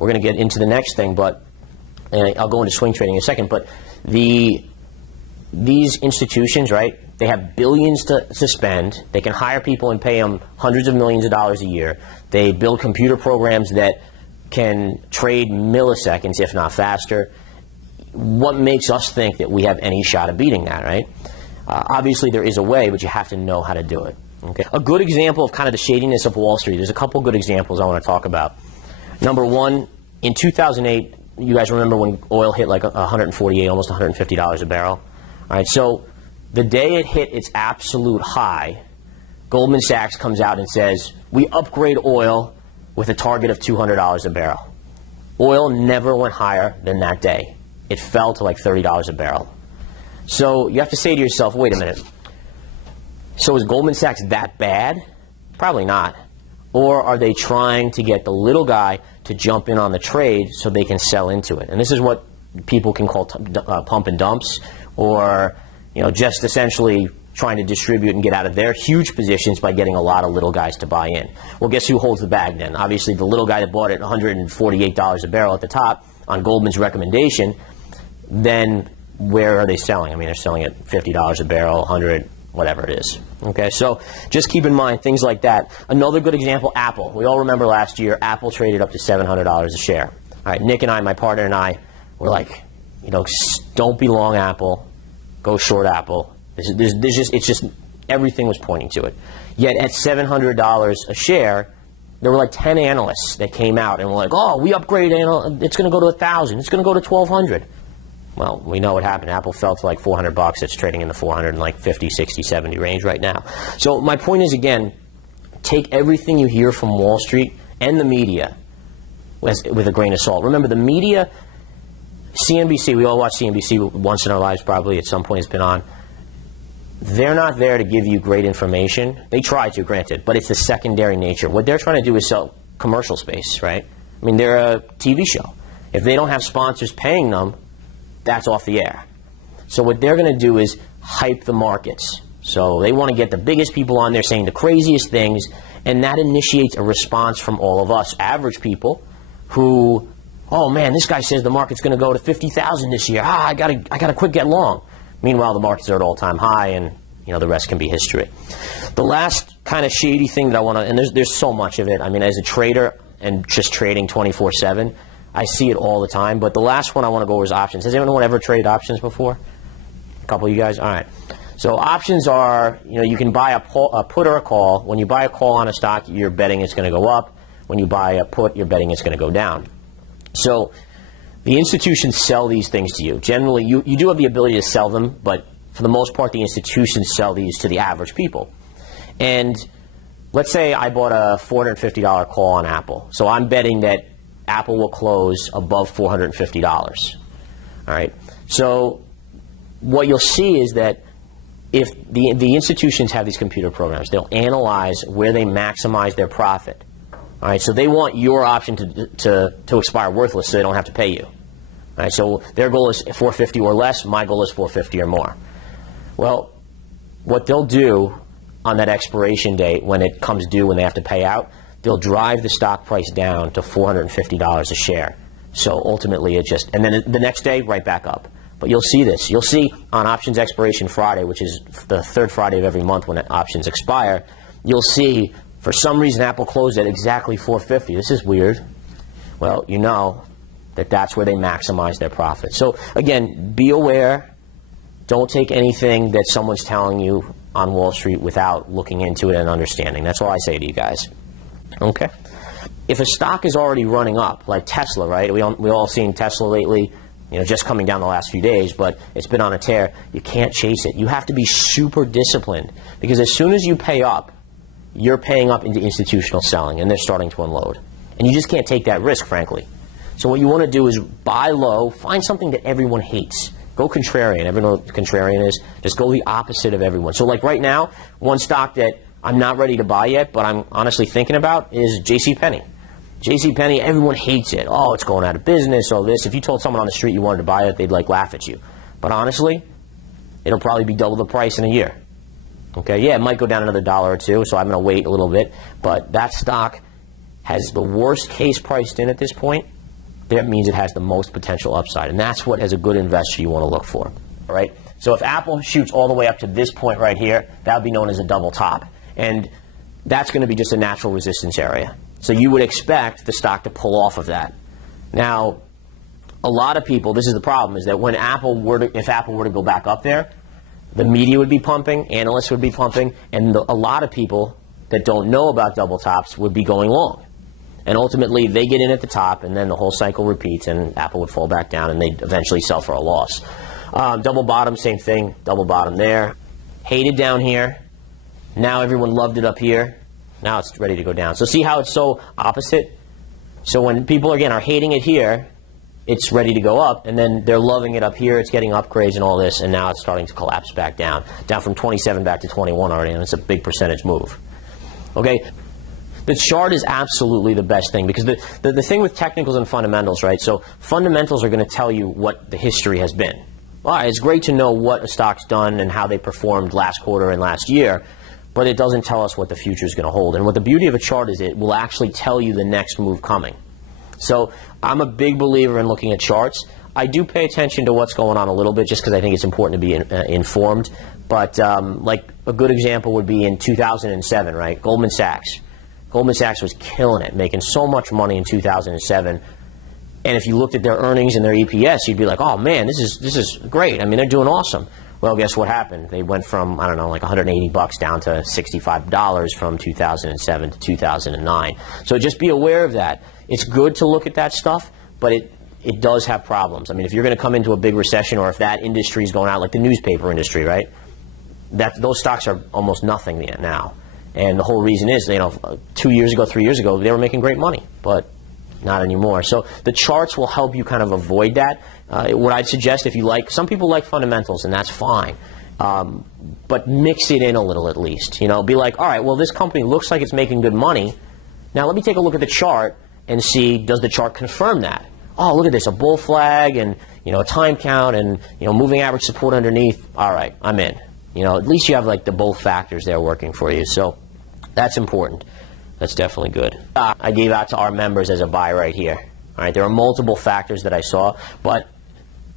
we're going to get into the next thing, but and I'll go into swing trading in a second, but these institutions, right, they have billions to spend. They can hire people and pay them hundreds of millions of dollars a year. They build computer programs that can trade milliseconds, if not faster. What makes us think that we have any shot of beating that, right? Obviously, there is a way, but you have to know how to do it. Okay. A good example of kind of the shadiness of Wall Street, there's a couple good examples I want to talk about. Number one, in 2008, you guys remember when oil hit like 148, almost $150 a barrel? All right, so the day it hit its absolute high, Goldman Sachs comes out and says, we upgrade oil with a target of $200 a barrel. Oil never went higher than that day. It fell to like $30 a barrel. So you have to say to yourself, wait a minute. So is Goldman Sachs that bad? Probably not. Or are they trying to get the little guy to jump in on the trade so they can sell into it? And this is what people can call pump and dumps, or just essentially trying to distribute and get out of their huge positions by getting a lot of little guys to buy in. Well, guess who holds the bag then? Obviously, the little guy that bought it $148 a barrel at the top on Goldman's recommendation. Then where are they selling? I mean, they're selling at $50 a barrel, 100, whatever it is. Okay, so just keep in mind things like that. Another good example, Apple. We all remember last year, Apple traded up to $700 a share. All right, Nick and I, my partner and I, were like, don't be long Apple, go short Apple. It's just everything was pointing to it. Yet at $700 a share, there were like 10 analysts that came out and were like, oh, we upgrade, it's going to go to 1,000, it's going to go to 1,200. Well, we know what happened. Apple fell to like $400. It's trading in the 450, 60, 70 range right now. So my point is, again, take everything you hear from Wall Street and the media with a grain of salt. Remember, the media, CNBC, we all watch CNBC once in our lives probably, at some point it's been on. They're not there to give you great information. They try to, granted, but it's the secondary nature. What they're trying to do is sell commercial space, right? I mean, they're a TV show. If they don't have sponsors paying them, that's off the air. So what they're going to do is hype the markets. So they want to get the biggest people on there saying the craziest things, and that initiates a response from all of us, average people, who, oh man, this guy says the market's going to go to 50,000 this year. I gotta quit get long. Meanwhile, the markets are at all-time high, and the rest can be history. The last kind of shady thing that I want to, and there's so much of it. I mean, as a trader and just trading 24/7. I see it all the time, but the last one I want to go over is options. Has anyone ever traded options before? A couple of you guys? All right. So options are, you can buy a put or a call. When you buy a call on a stock, you're betting it's going to go up. When you buy a put, you're betting it's going to go down. So the institutions sell these things to you. Generally, you do have the ability to sell them, but for the most part, the institutions sell these to the average people. And let's say I bought a $450 call on Apple. So I'm betting that Apple will close above $450. All right. So what you'll see is that if the institutions have these computer programs, they'll analyze where they maximize their profit. All right. So they want your option to expire worthless, so they don't have to pay you. All right. So their goal is $450 or less. My goal is $450 or more. Well, what they'll do on that expiration date, when it comes due, when they have to pay out, they'll drive the stock price down to $450 a share. So ultimately and then the next day, right back up. But you'll see this. You'll see on options expiration Friday, which is the third Friday of every month when options expire, you'll see for some reason Apple closed at exactly $450. This is weird. Well, you know that's where they maximize their profit. So again, be aware. Don't take anything that someone's telling you on Wall Street without looking into it and understanding. That's all I say to you guys. Okay. If a stock is already running up, like Tesla, right? We all seen Tesla lately, just coming down the last few days, but it's been on a tear. You can't chase it. You have to be super disciplined, because as soon as you pay up, you're paying up into institutional selling, and they're starting to unload. And you just can't take that risk, frankly. So what you want to do is buy low, find something that everyone hates. Go contrarian. Everyone knows what contrarian is. Just go the opposite of everyone. So like right now, one stock that I'm not ready to buy yet, but I'm honestly thinking about is JCPenney. JCPenney, everyone hates it. Oh, it's going out of business, all this. If you told someone on the street you wanted to buy it, they'd laugh at you. But honestly, it'll probably be double the price in a year. Okay, yeah, it might go down another $1 or $2, so I'm going to wait a little bit. But that stock has the worst case priced in at this point, that means it has the most potential upside. And that's what, as a good investor, you want to look for. All right? So if Apple shoots all the way up to this point right here, that would be known as a double top. And that's going to be just a natural resistance area. So you would expect the stock to pull off of that. Now, a lot of people, this is the problem, is that when if Apple were to go back up there, the media would be pumping, analysts would be pumping, and a lot of people that don't know about double tops would be going long. And ultimately, they get in at the top, and then the whole cycle repeats, and Apple would fall back down, and they'd eventually sell for a loss. Double bottom, same thing. Double bottom there. Hated down here. Now everyone loved it up here. Now it's ready to go down. So see how it's so opposite? So when people, again, are hating it here, it's ready to go up, and then they're loving it up here. It's getting upgrades and all this, and now it's starting to collapse back down. Down from 27 back to 21 already, and it's a big percentage move. Okay? The chart is absolutely the best thing, because the thing with technicals and fundamentals, right? So fundamentals are going to tell you what the history has been. All right, it's great to know what a stock's done and how they performed last quarter and last year, but it doesn't tell us what the future is going to hold. And what the beauty of a chart is, it will actually tell you the next move coming. So I'm a big believer in looking at charts. I do pay attention to what's going on a little bit, just because I think it's important to be informed. But like a good example would be in 2007, right? Goldman Sachs. Goldman Sachs was killing it, making so much money in 2007. And if you looked at their earnings and their EPS, you'd be like, oh man, this is great. I mean, they're doing awesome. Well, guess what happened? They went from, I don't know, like $180 down to $65 from 2007 to 2009. So just be aware of that. It's good to look at that stuff, but it does have problems. I mean, if you're going to come into a big recession, or if that industry is going out, like the newspaper industry, right? Those stocks are almost nothing now. And the whole reason is, 2 years ago, 3 years ago, they were making great money, but not anymore. So the charts will help you kind of avoid that. What I'd suggest, if you like, some people like fundamentals, and that's fine. But mix it in a little at least. Be like, all right, well, this company looks like it's making good money. Now let me take a look at the chart and see, does the chart confirm that? Oh, look at this, a bull flag and, a time count and, moving average support underneath. All right, I'm in. At least you have like the both factors there working for you. So that's important. That's definitely good. I gave out to our members as a buy right here. All right, there are multiple factors that I saw, but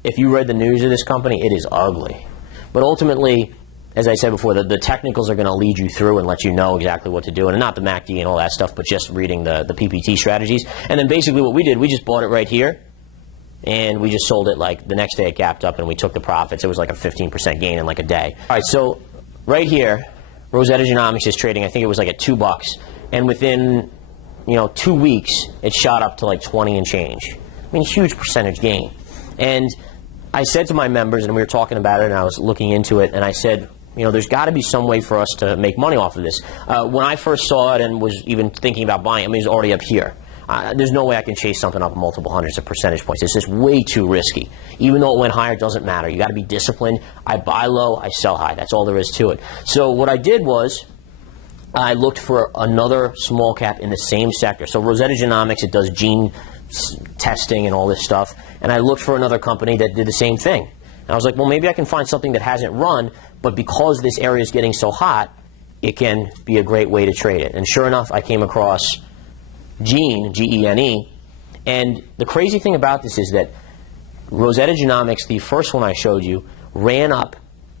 if you read the news of this company, it is ugly. But ultimately, as I said before, the technicals are going to lead you through and let you know exactly what to do, and not the MACD and all that stuff, but just reading the PPT strategies. And then basically what we did, we just bought it right here, and we just sold it like the next day it gapped up, and we took the profits. It was like a 15% gain in like a day. All right, so right here, Rosetta Genomics is trading, I think it was like at $2. And within, 2 weeks, it shot up to like 20 and change. I mean, huge percentage gain. And I said to my members, and we were talking about it, and I was looking into it, and I said, there's got to be some way for us to make money off of this. When I first saw it and was even thinking about buying it, I mean, it was already up here. There's no way I can chase something up multiple hundreds of percentage points. It's just way too risky. Even though it went higher, it doesn't matter. You got to be disciplined. I buy low, I sell high. That's all there is to it. So what I did was, I looked for another small cap in the same sector. So Rosetta Genomics, it does gene testing and all this stuff. And I looked for another company that did the same thing. And I was like, well, maybe I can find something that hasn't run, but because this area is getting so hot, it can be a great way to trade it. And sure enough, I came across Gene, G-E-N-E. And the crazy thing about this is that Rosetta Genomics, the first one I showed you, ran up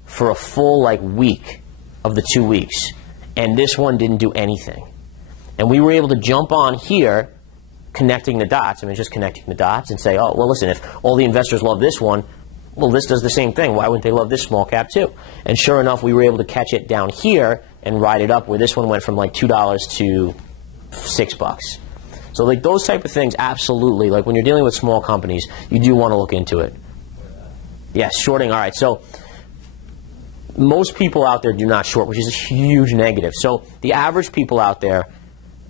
for a full week of the 2 weeks. And this one didn't do anything. And we were able to jump on here, connecting the dots. I mean, just connecting the dots and say, oh, well, listen, if all the investors love this one, well, this does the same thing. Why wouldn't they love this small cap too? And sure enough, we were able to catch it down here and ride it up, where this one went from like $2 to $6. So like those type of things, absolutely. Like when you're dealing with small companies, you do want to look into it. Yes, shorting. All right. So most people out there do not short, which is a huge negative. So the average people out there,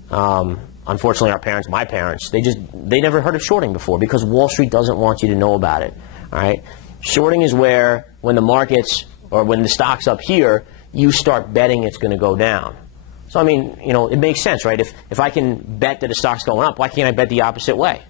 unfortunately our parents, my parents, they never heard of shorting before, because Wall Street doesn't want you to know about it. All right? Shorting is where when the markets, or when the stock's up here, you start betting it's going to go down. So I mean, it makes sense, right? If I can bet that a stock's going up, why can't I bet the opposite way?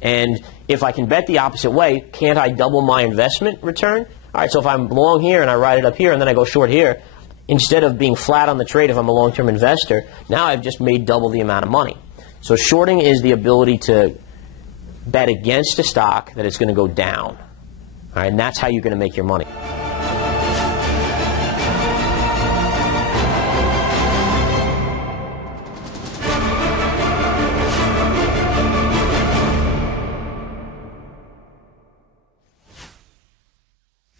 And if I can bet the opposite way, can't I double my investment return? All right, so if I'm long here and I ride it up here and then I go short here, instead of being flat on the trade if I'm a long-term investor, now I've just made double the amount of money. So shorting is the ability to bet against a stock that it's going to go down. All right, and that's how you're going to make your money.